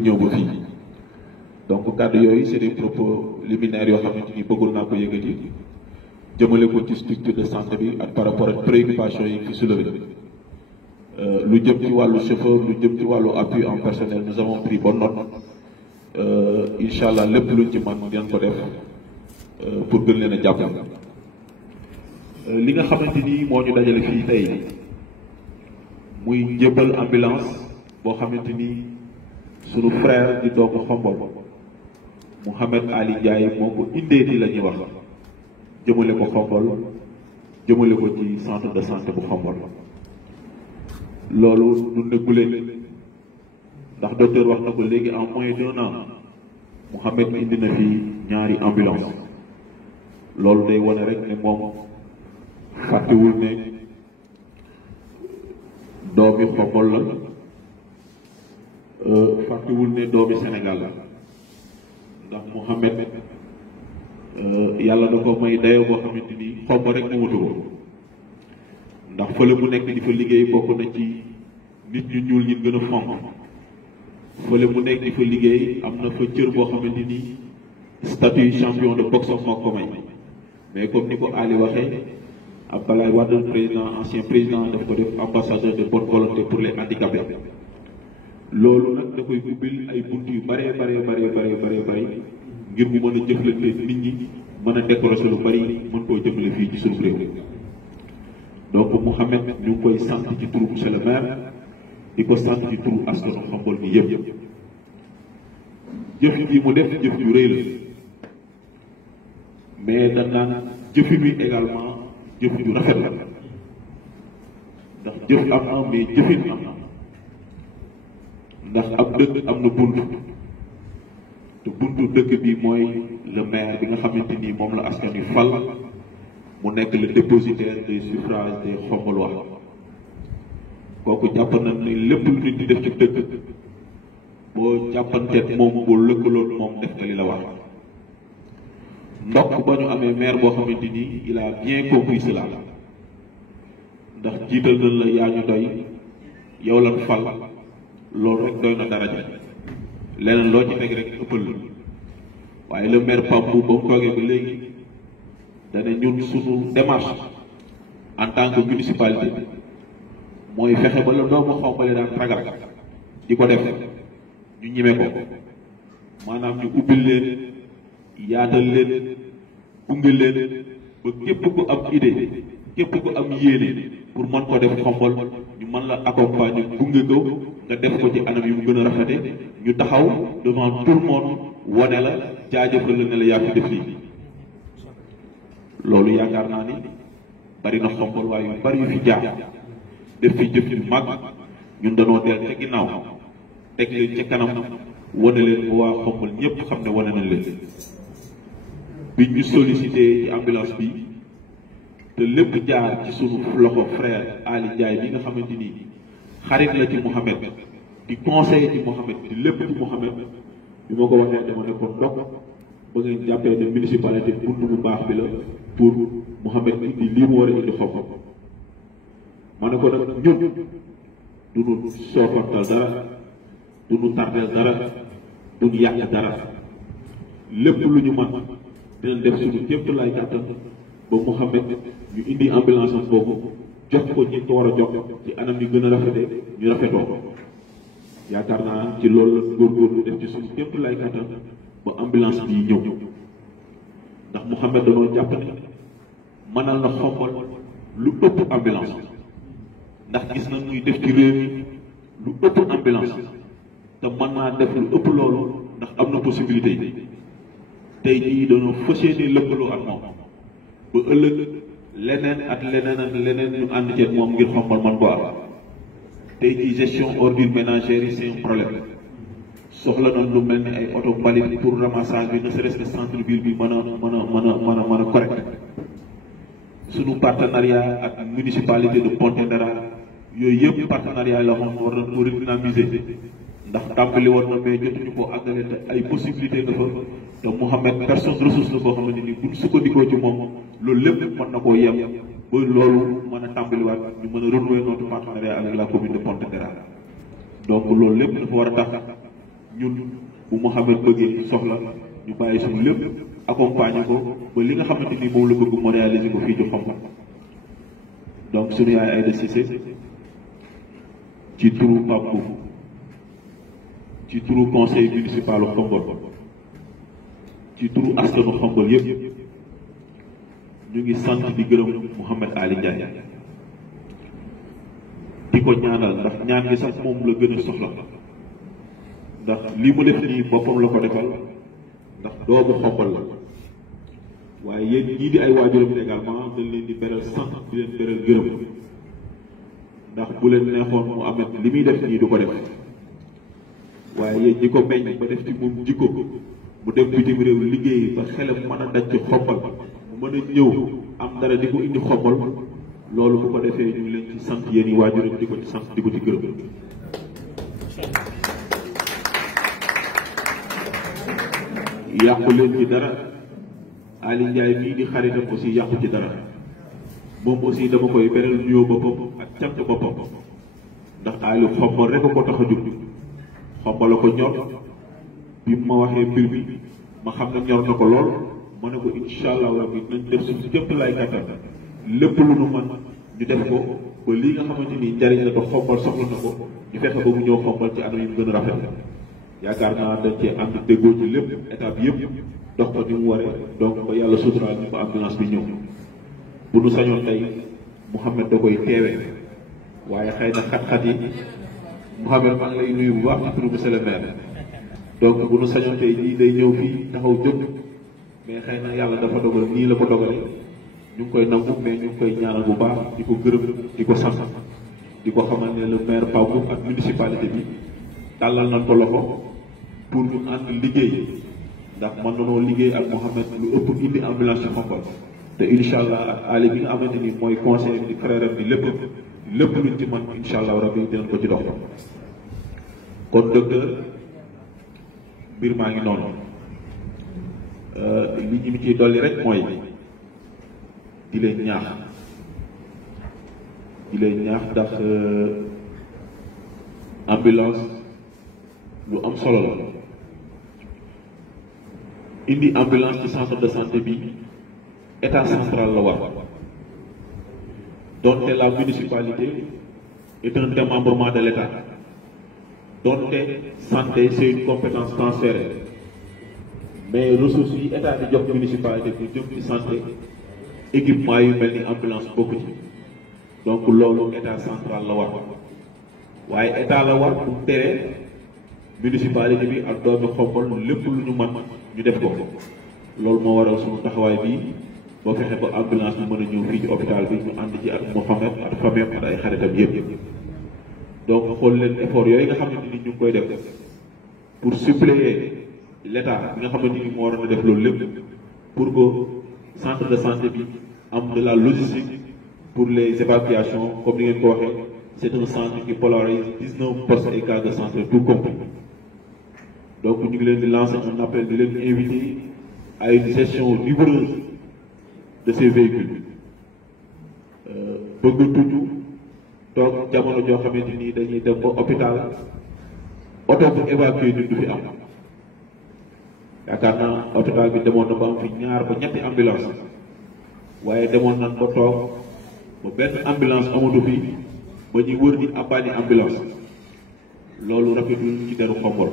ñëw ba fii donc kàddu yooyu c'est des propos liminaires yoo xamante ni bëggoon naa ko yëkkati jëmale ko ci structure de santé bi ak par rapport ak préoccupation yi fi soulevé lu jëm ci wàllu chauffeur lu jëm ci wàllu appui en personnel nous avons pris bonne note incha allah lépp luñ ci man ngeen ko def pour gën leen a jàppale li nga xamante ni moo ñu dajale fii tey muy njëbbal ambulance boo xamante ni sunu frère di doomu Xombol Mouhamed Ali Ndiaye moo ko indee di la ñuy wax jëmale ko Xombol jëmale ko ci centre de santé bu Xombol loolu du nekkuleen ndax docteur wax na ko léegi en moins d'un an Mouhamed indi na fi ñaari ambulance loolu day wane rek ne moom fàttewul ne doomi Xombol la fàttewul ne doomi Sénégal la ndax Mouhamed yàlla da ko may dayo boo xamante ni Xombol rek mu wutu ko ndax fële mu nekk di fa liggéey bokk na ci nit ñu ñuul ñi gën a fonk fële mu nekk di fa liggéey am na fa cër boo xamante ni statut champion de boxe moo ko may mais comme ni ko Ali waxee Abdoulaye Wade président ancien président daf ko def ambassadeur de bonne volonté pour les handicapés loolu nag da koy ubbil ay bunt yu bëree bëri ngir mu mën a jëflante nit ñi mën a décrocher lu bëri mën koo jëmale fii ci suñu réew donc Mouhamed ñu ngi koy sant ci turu monsieur le maire di ko sant ci turu askanu Xombol bi yëpp jëf bi mu def jëf ju rëy la mais dañ naan jëfi bi également jëf ju rafet la ndax jëf am na mais jëfin am na ndax ab dëkk am na bunt te buntu dëkk bi mooy le maire bi nga xamante ni moom la askan wi fal mu nekk le dépositaire des suffrages des Xombolois kooku jàpp na ni lépp lu nit di def ci dëkk boo jàppanteet moom boo lëkkaloon moom def nga li la wax ndokk ba ñu amee maire boo xamante ni il a bien compris cela ndax jiital nañ la yaa ñu doy yow lan fal loolu rek doy na daraja leneen loo ci teg rek ëppal la waaye le maire Pape Bou ba mu toogee ba léegi dana ñun suñu démarche en tant que municipalité mooy fexe ba la doomu Xombol daan ragal di ko def ñu ñime ko maanaam ñu ubbil leen yaatal leen gunge leen ba képp ku am idée képp ku am yéene pour mën ko def Xombol ñu mën la accompagner gunge ko nga def ko ci anam yu mu gën a rafete ñu taxaw devant tout le monde wane la jaajëfal la ne la yaa fi def lii loolu yaakaar naa ni bari na Xombol waaye yu bari yu fi jaar def fi jëf yu mag ñun danoo del ca ginnaaw teg leen ca kanam wane leen ba waa Xombol ñëpp xam ne wane nañ leen bi ñu sollicité ci ambulance bi te lépp jaar ci sunu loxo frère Ali Ndiaye bi nga xamante ni xarit la ci Mouhamed di conseiller ci Mouhamed di lépp ci Mouhamed bi ma ko waxee dama ne ko ndokk ba ngeen jàppee ne municipalité bunt bu baax bi la pour Mouhamed indi lii mu war a indi Xombol ma ne ko nag ñun duñu soofantal dara duñu tardel dara duñu yàq dara lépp lu ñu mën dinañ def suñu képp lay kàttan ba Mouhamed ñu indi ambulance am boobu jox ko ñi ko war a jox ci anam yu gën a rafete ñu rafetoo ko yaakaar naa ci loolu la góorgóorlu def ci suñu képp lay kàttan ba ambulance bii ñëw ndax Mouhamed dañoo jàpp ne mënal na Xombol lu ëpp ambulance ndax gis na muy def ci réew mi lu ëpp ambulance te mën naa def lu ëpp loolu ndax am na possibilité yi tey jii dañoo fas yéene lëkkaloo ak moom ba ëllëg leneen ñu ànd ceeg moom ngir Xombol man ko am tey jii gestion ordure ménagère yi c'est un problème soxla na lu mel ni ay oto mbalit pour ramassage bi ne serait-ce que centre ville bi mën a correct suñu partenariat ak municipalité de Pontedera yooyu yëpp partenariat la xam war na ko redynamiser ndax tàmbali woon na mais jotuñu ko àggale te ay possibilité nga fa te Mouhamed personne ressource la boo xamante ni buñ sukkandikoo ci moom loolu lépp mën na koo yem ba loolu mën a tàmbaliwaat ñu mën a renouer notre partenariat avec la commune de Pontedera donc loolu lépp dafa war a tax ñun bu Mouhamed bëggee soxla ñu bàyyi suñu lépp accompagner ko ba li nga xamante ni moom la bëgg mu réaliser ko fii ci Xombol donc suñu yaay Aïda Cissé ci turu Pape Diouf ci turu conseil municipal Xombol ci turu askanu Xombol yëpp ñu ngi sant di gërëm Mouhamed Ali Ndiaye di ko ñaanal ndax ñaan gi sax moom la gën a soxla ndax lii mu def nii boppam la ko defal ndax doomu Xombol la waaye yéen ñii di ay waajuram également dañ leen di beral sant di leen beral gërëm ndax bu leen neexoon mu amet li muy def nii du ko def waaye yéen ñi ko meññ ba def ci moom jikko mu dem bitim réew liggéey ba xelam mën a daj ci Xombol mu mën a ñëw am dara di ko indi Xombol loolu bu ko defee ñu ngi leen ci sant yéen i waajuram di ko ci sant di ko ci gërëm yàqu leen ci dara Ali Ndiaye mii di xaritam aussi yàqu ci dara moom aussi dama koy beral nuyoo boppam ak cant boppam ndax Ali Xombol rek a ko tax a jóg Xombol la ko ñor bi ma waxee mbir bi ma xam ne ñor na ko lool ma ne ko incha allah rabbi nañ def suñu jëpp lay kattan lépp lu nu mën ñu def ko ba lii nga xamante ni njariñ la ko Xombol soxla na ko ñu fexe ba mu ñëw Xombol ci anam yi mu gën a rafet yaakaar naa dañ cee ànd déggoo ci lépp étape yëpp dox ko ni mu waree donc ba yàlla suturaal ñu ba ambulance bi ñëw bu nu sañoon tey Mouhamed da koy teewee waaye xëy na xat-xat yi Mouhamed maa ngi lay nuyu bu baax ci turu monsieur le maire donc bu nu sañoon tey jii day ñëw fii taxaw jóg mais xëy na yàlla dafa dogal nii la ko dogale ñu ngi koy nangu mais ñu ngi koy ñaanal bu baax di ko gërëm di ko sant di ko xamal ne le maire Pape Diouf ak municipalité bi tàllal nañ ko loxo pour ñu ànd liggéey ndax mën nanoo liggéey ak Mouhamed lu ëpp indi ambulance ci Xombol te incha allah ak Ali bi nga xamante ni mooy conseil di frère bi lépp luñ ci mën incha allah rabbi dinañ ko ci dox kon docteur mbir maa ngi noonu li ñu ciy dolli rek mooy di leen ñaax ndax ambulance lu am solo la indi ambulance ci centre de santé bi état central la war donte la municipalité est un démembrement de l'état donte santé c'est une compétence transférée mais ressources yi état di jox municipalité bu jëm ci santé équipement yu mel ni ambulance bokku ci donc loolu état central la war waaye état la war pour tere municipalité bi ak doomi Xombol lépp lu ñu mën ñu def ko loolu moo waral suñu taxawaay bi boo fexe ba ambulance bi mën a ñëw fii ci hôpital bi ñu ànd ci ak Mouhamed ak famille ak ay xaritam yëpp donc xool leen effort yooyu nga xamante ni ñu ngi koy def pour suppléer l'état bi nga xamante ni moo waroon a def loolu lépp pour que centre de santé bi am de la logistique pour les évacuations comme ni ngeen ko waxee c'est un centre qui polarise 19 postes et cas de santé tout compris donc ñu ngi leen di lancer un appel di leen inviter à une gestion rigoureuse de ces véhicules bëgg tudd toog jamono joo xamante ni dañuy dem ba hôpital oto bu évacué nit du fi am yaakaar naa hôpital bi demoon na ba am fi ñaar ba ñetti ambulance waaye demoon nañ ba toog ba benn ambulance amatu fi ba ñuy wër di abbaani ambulance loolu rafetlu ci deru Xombol